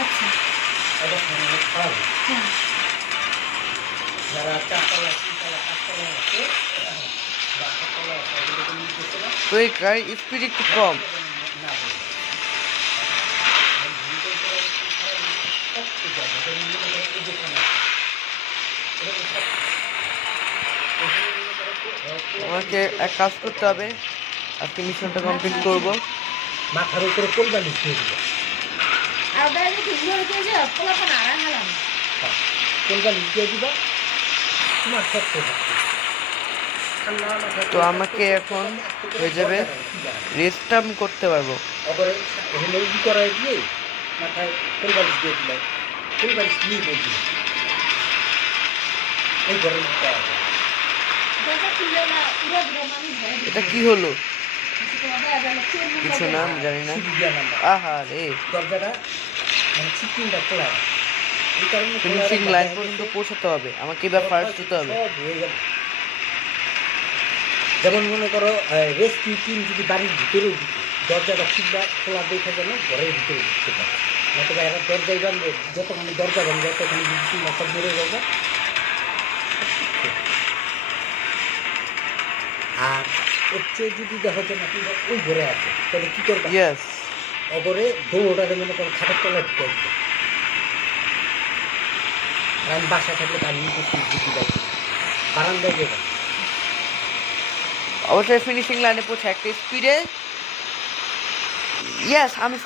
আচ্ছা। যারা 4 তলা 3 তলা 5 তলা আছে বা 7 তলা আছে ওদেরকে নিয়ে গেছে না তো এই গাড়ির স্পিড একটু কম। না বলে আমাকে এক কাজ করতে হবে, আজকে মিশনটা কমপ্লিট করব। মাথার উপরে কোন বালিশ দিয়ে দিবে আর ওটা যদি ঘুরে দিয়ে যায় পোলাপান আড়া হালাম। কোন বালিশ দিয়ে দিবা তোমার সত্য তো আমাকে এখন হয়ে যাবে রেস্টটা আমি করতে পারবো। অপরে হলো ই করাই দিয়ে মাথায় কোন বালিশ দিয়ে দিলে কোন বালিশ নিয়ে বলবি এই ঘরের মধ্যে আছে দেখা খুললে না পুরো পুরো মানুষ ভয় এটা কি হলো? কিছু কিছু না, আমি জানি না। সিঁড়ি দেওয়া নাম্বার আহা রে, দরজাটা মানে চিকিংটা খোলা এই কারণে ফিনিশিং লাইন পর্যন্ত পৌঁছাতে হবে, আমাকে এবার ফার্স্ট দিতে হবে। সব হয়ে যাবে। যেমন মনে করো রেস্কিউ টিম যদি বাড়ির ভিতরেও ঢুকে দরজাটা খোলা দেখে যেন ঘরের ভিতরে ঢুকতে পারে নয়তো এরা দরজায় বানবে যতখানি দরজা বানবে ততখানি যদি সব মরে যাবে। আর ওর চেয়ে যদি দেখো যে নাকি ওই ঘরে আছে তাহলে কী করবে? ইয়েস, অগরে দৌড়াটা মনে করো খাটের তলায় ঢুকে আসবে। আর আমি বাসা থাকলে তার নিয়ে বুদ্ধি দেখি বারান্দায় যাবে অবশ্যই ফিনিশিং লাইনে পৌঁছে একটা স্পিডে। ইয়েস, আমি